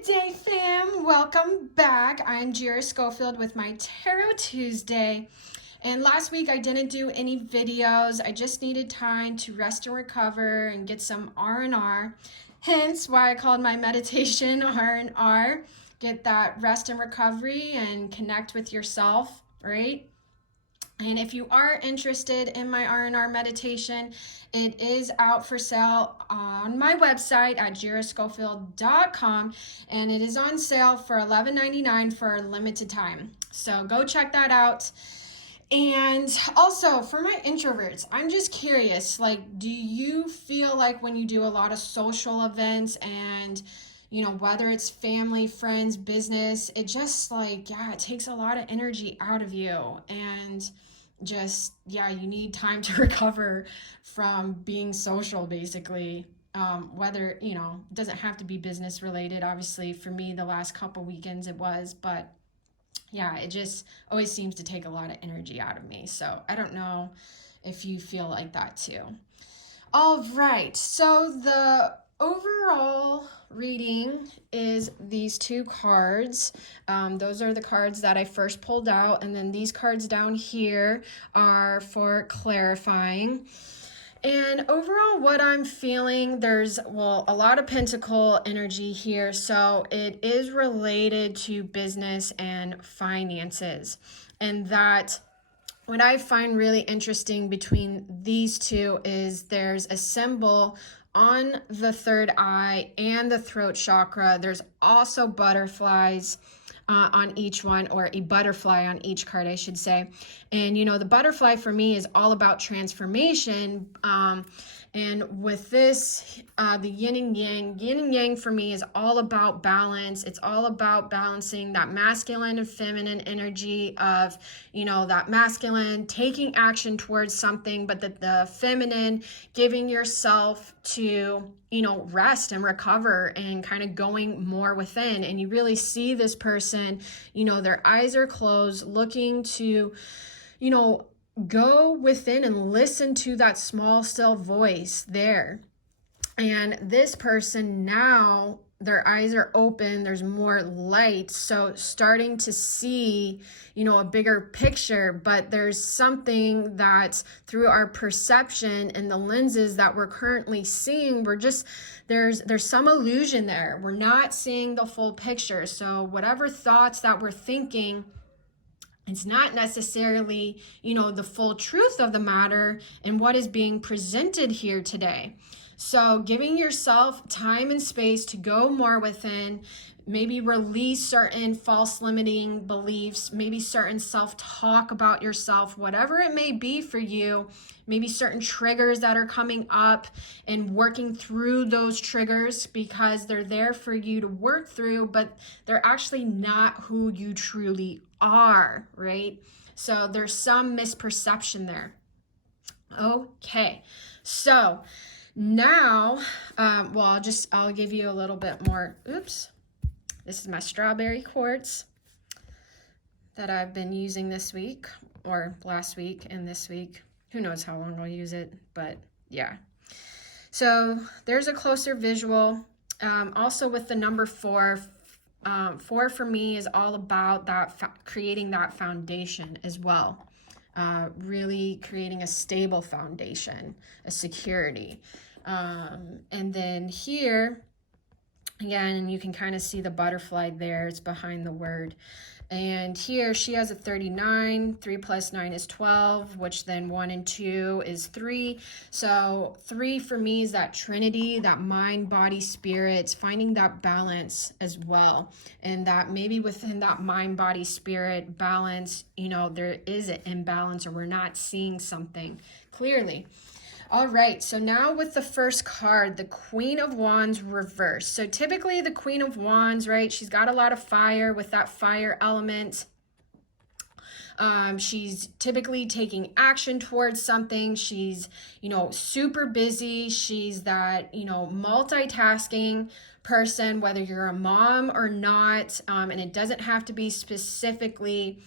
Good day, fam. Welcome back. I'm Jira Schofield with my Tarot Tuesday. And last week I didn't do any videos. I just needed time to rest and recover and get some R&R. Hence why I called my meditation R&R. Get that rest and recovery and connect with yourself, right? And if you are interested in my R&R meditation, it is out for sale on my website at jiraschofield.com, and it is on sale for $11.99 for a limited time. So go check that out. And also for my introverts, I'm just curious, like, do you feel like when you do a lot of social events and whether it's family, friends, business, it just it takes a lot of energy out of you, and you need time to recover from being social, basically. Whether, it doesn't have to be business related. Obviously, for me, the last couple weekends it was, but yeah, it just always seems to take a lot of energy out of me. So I don't know if you feel like that too. All right, so the overall reading is these two cards. Those are the cards that I first pulled out, and then these cards down here are for clarifying. And overall, what I'm feeling, there's, a lot of pentacle energy here, so it is related to business and finances. And that what I find really interesting between these two is there's a symbol on the third eye and the throat chakra. There's also butterflies on each one, or a butterfly on each card, I should say. And the butterfly for me is all about transformation. And with this, the yin and yang for me is all about balance. It's all about balancing that masculine and feminine energy of, that masculine taking action towards something, but the feminine giving yourself to, rest and recover and kind of going more within. And you really see this person, their eyes are closed, looking to, go within and listen to that small, still voice there. And this person now, their eyes are open, there's more light, so starting to see, a bigger picture. But there's something that through our perception and the lenses that we're currently seeing, there's some illusion there. We're not seeing the full picture. So whatever thoughts that we're thinking, it's not necessarily, the full truth of the matter and what is being presented here today. So giving yourself time and space to go more within, maybe release certain false limiting beliefs, maybe certain self-talk about yourself, whatever it may be for you, maybe certain triggers that are coming up, and working through those triggers because they're there for you to work through, but they're actually not who you truly are, right? So there's some misperception there. Okay, so now, I'll give you a little bit more. Oops. This is my strawberry quartz that I've been using this week, or last week and this week. Who knows how long I'll use it, but yeah. So there's a closer visual. Also with the number 4, 4 for me is all about that creating that foundation as well. Really creating a stable foundation, a security. And then here, again, you can kind of see the butterfly there. It's behind the word. And here she has a 39. 3 plus 9 is 12, which then 1 and 2 is 3. So 3 for me is that trinity, that mind, body, spirit. It's finding that balance as well. And that maybe within that mind, body, spirit balance, there is an imbalance, or we're not seeing something clearly. All right, so now with the first card, the Queen of Wands reversed. So typically the Queen of Wands, right, she's got a lot of fire with that fire element. She's typically taking action towards something. She's, super busy. She's that, multitasking person, whether you're a mom or not. And it doesn't have to be specifically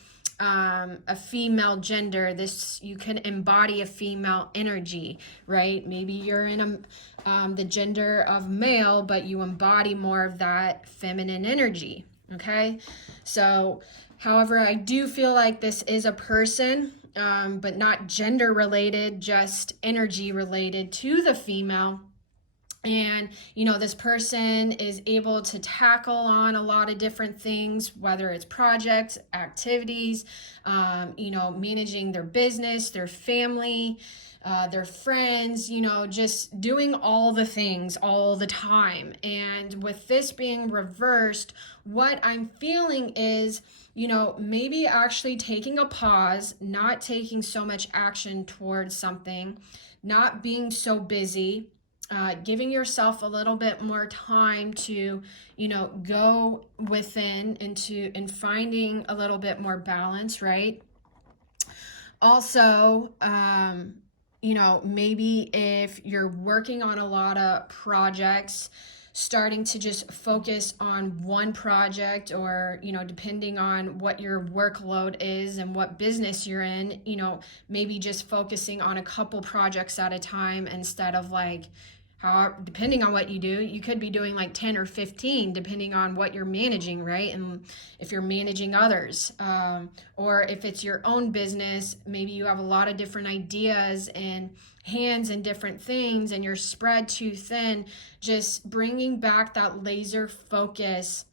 a female gender. You can embody a female energy, right? Maybe you're in the gender of male, but you embody more of that feminine energy. Okay, so however, I do feel like this is a person, but not gender related, just energy related to the female. And, this person is able to tackle on a lot of different things, whether it's projects, activities, managing their business, their family, their friends, just doing all the things all the time. And with this being reversed, what I'm feeling is, maybe actually taking a pause, not taking so much action towards something, not being so busy, giving yourself a little bit more time to, go within and finding a little bit more balance, right? Also, maybe if you're working on a lot of projects, starting to just focus on one project, or, depending on what your workload is and what business you're in, maybe just focusing on a couple projects at a time instead of depending on what you do, you could be doing like 10 or 15, depending on what you're managing, right? And if you're managing others, or if it's your own business, maybe you have a lot of different ideas and hands in different things and you're spread too thin. Just bringing back that laser focus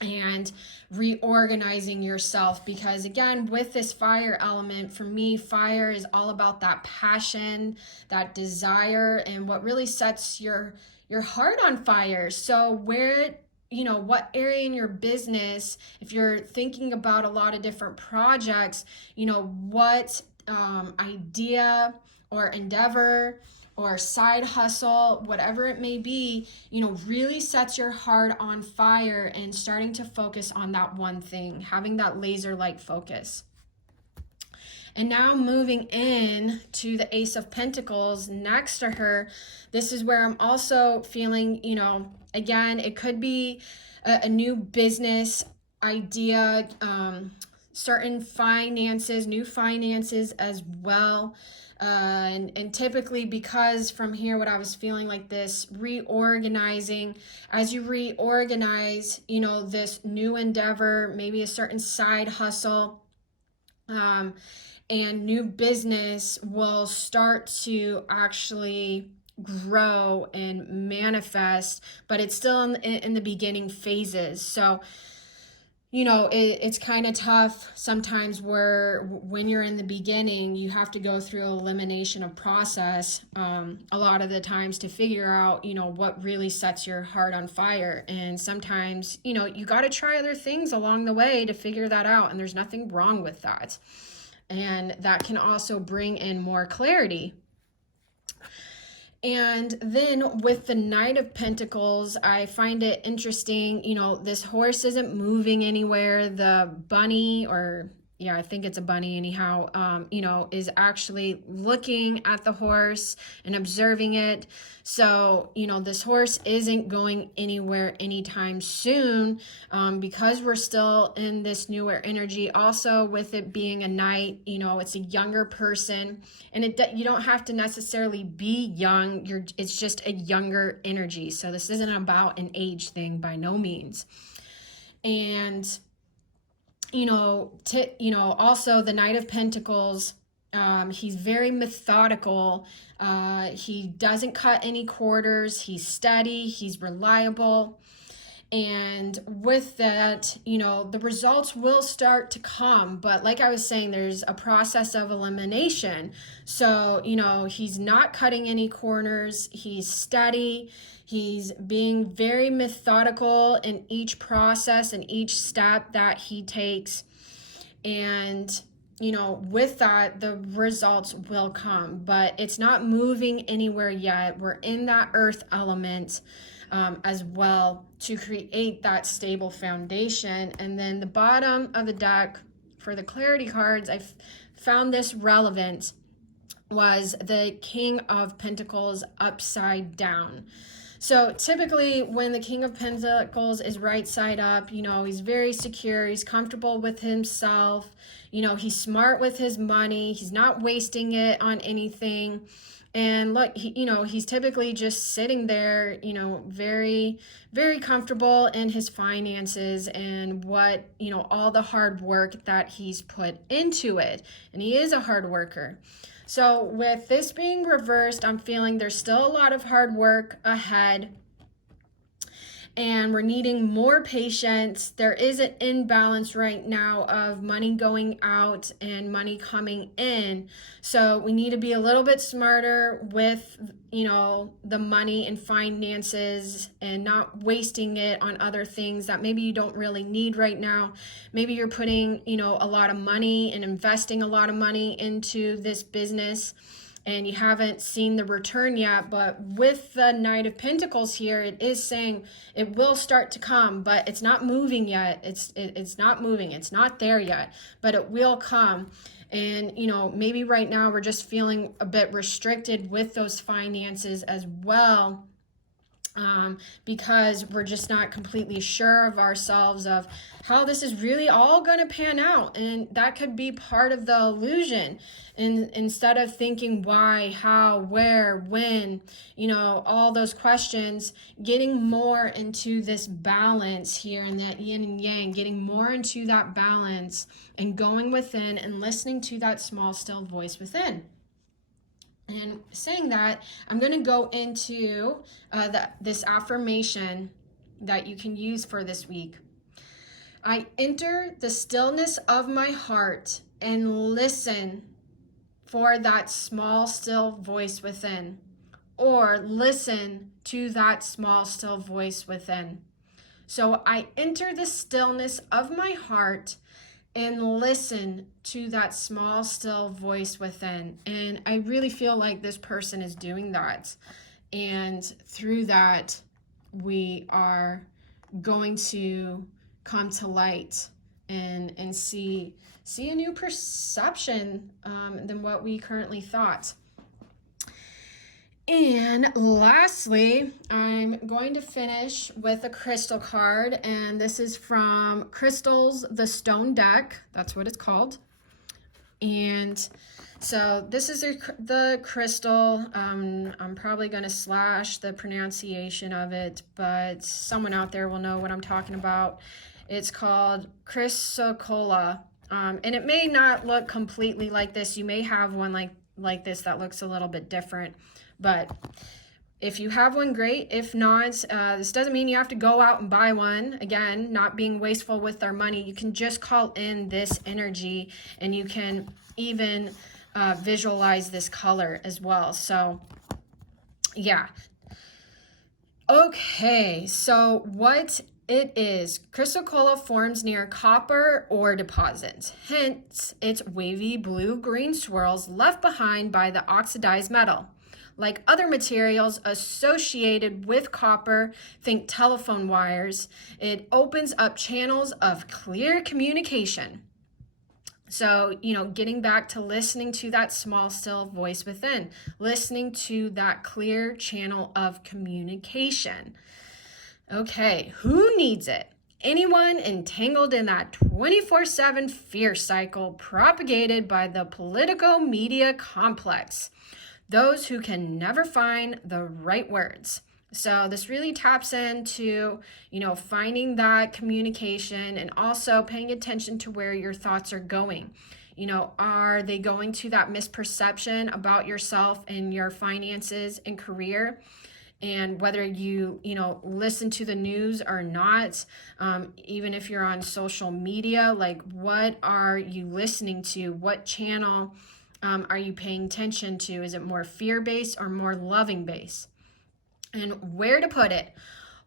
and reorganizing yourself, because again, with this fire element, for me, fire is all about that passion, that desire, and what really sets your heart on fire. So what area in your business, if you're thinking about a lot of different projects, what idea or endeavor or side hustle, whatever it may be, really sets your heart on fire, and starting to focus on that one thing, having that laser-like focus. And now moving in to the Ace of Pentacles next to her, this is where I'm also feeling, again, it could be a new business idea, certain finances, new finances as well. And typically, because from here, what I was feeling like this reorganizing, as you reorganize, this new endeavor, maybe a certain side hustle, and new business will start to actually grow and manifest, but it's still in the beginning phases. So, it's kind of tough sometimes when you're in the beginning, you have to go through elimination of process a lot of the times to figure out, what really sets your heart on fire. And sometimes, you got to try other things along the way to figure that out. And there's nothing wrong with that. And that can also bring in more clarity. And then with the Knight of Pentacles, I find it interesting, this horse isn't moving anywhere. The bunny, or yeah, I think it's a bunny anyhow, is actually looking at the horse and observing it. So, this horse isn't going anywhere anytime soon, because we're still in this newer energy. Also, with it being a knight, it's a younger person, and you don't have to necessarily be young. It's just a younger energy. So this isn't about an age thing by no means. And also the Knight of Pentacles, he's very methodical. He doesn't cut any corners. He's steady. He's reliable. And with that, the results will start to come. But like I was saying, there's a process of elimination. So, he's not cutting any corners. He's steady. He's being very methodical in each process and each step that he takes. And, with that, the results will come. But it's not moving anywhere yet. We're in that earth element as well to create that stable foundation. And then the bottom of the deck for the clarity cards, I found this relevant, was the King of Pentacles upside down. So typically when the King of Pentacles is right side up, you know, he's very secure, he's comfortable with himself, you know, he's smart with his money, he's not wasting it on anything. And look, you know, he's typically just sitting there, you know, very, very comfortable in his finances and what, you know, all the hard work that he's put into it. And he is a hard worker. So with this being reversed, I'm feeling there's still a lot of hard work ahead. And we're needing more patience. There is an imbalance right now of money going out and money coming in. So we need to be a little bit smarter with, you know, the money and finances and not wasting it on other things that maybe you don't really need right now. Maybe you're putting, you know, a lot of money and investing a lot of money into this business, and you haven't seen the return yet. But with the Knight of Pentacles here, it is saying it will start to come, but it's not moving yet. It's not moving. It's not there yet, but it will come. And, you know, maybe right now we're just feeling a bit restricted with those finances as well. Because we're just not completely sure of ourselves of how this is really all going to pan out. And that could be part of the illusion. And instead of thinking why, how, where, when, you know, all those questions, getting more into this balance here in that yin and yang, getting more into that balance and going within and listening to that small, still voice within. And saying that, I'm going to go into this affirmation that you can use for this week. I enter the stillness of my heart and listen for that small, still voice within. Or listen to that small, still voice within. So I enter the stillness of my heart and listen to that small, still voice within. And I really feel like this person is doing that. And through that, we are going to come to light and see a new perception than what we currently thought. And lastly, I'm going to finish with a crystal card, and this is from Crystals, the Stone Deck. That's what it's called. And so this is the crystal. I'm probably going to slash the pronunciation of it, but someone out there will know what I'm talking about. It's called chrysocolla, and it may not look completely like this. You may have one like this that looks a little bit different. But if you have one, great. If not, this doesn't mean you have to go out and buy one. Again, not being wasteful with our money. You can just call in this energy, and you can even visualize this color as well. So, yeah. Okay, so what it is, chrysocolla forms near copper ore deposits. Hence, its wavy blue-green swirls left behind by the oxidized metal. Like other materials associated with copper, think telephone wires, it opens up channels of clear communication. So, you know, getting back to listening to that small, still voice within, listening to that clear channel of communication. Okay, who needs it? Anyone entangled in that 24/7 fear cycle propagated by the political media complex. Those who can never find the right words. So this really taps into, you know, finding that communication and also paying attention to where your thoughts are going. You know, are they going to that misperception about yourself and your finances and career? And whether you listen to the news or not, even if you're on social media, like what are you listening to? What channel are you paying attention to? Is it more fear-based or more loving-based? And where to put it?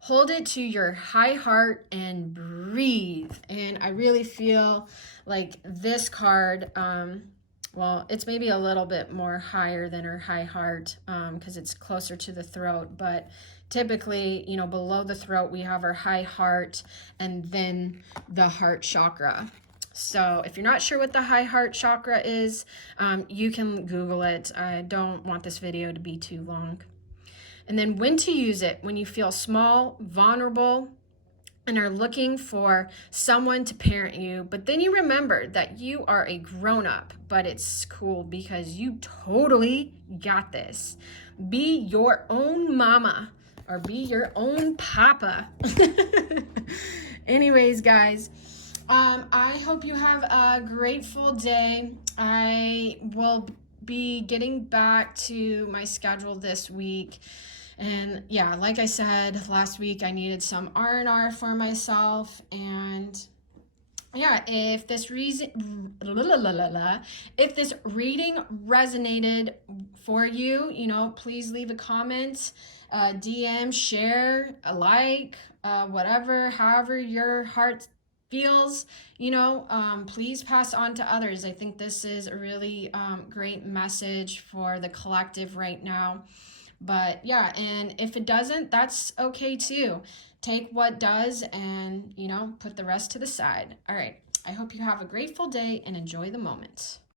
Hold it to your high heart and breathe. And I really feel like this card, well, it's maybe a little bit more higher than her high heart because it's closer to the throat. But typically, you know, below the throat, we have our high heart and then the heart chakra. So if you're not sure what the high heart chakra is, you can Google it. I don't want this video to be too long. And then when to use it, when you feel small, vulnerable, and are looking for someone to parent you. But then you remember that you are a grown-up, but it's cool because you totally got this. Be your own mama or be your own papa. Anyways, guys, I hope you have a grateful day. I will be getting back to my schedule this week. And yeah, like I said, last week I needed some R&R for myself. And yeah, if this reading resonated for you, you know, please leave a comment, DM, share, a like, whatever, however your heart feels, you know, please pass on to others. I think this is a really great message for the collective right now. But yeah, and if it doesn't, that's okay too. Take what does and, you know, put the rest to the side. All right. I hope you have a grateful day and enjoy the moment.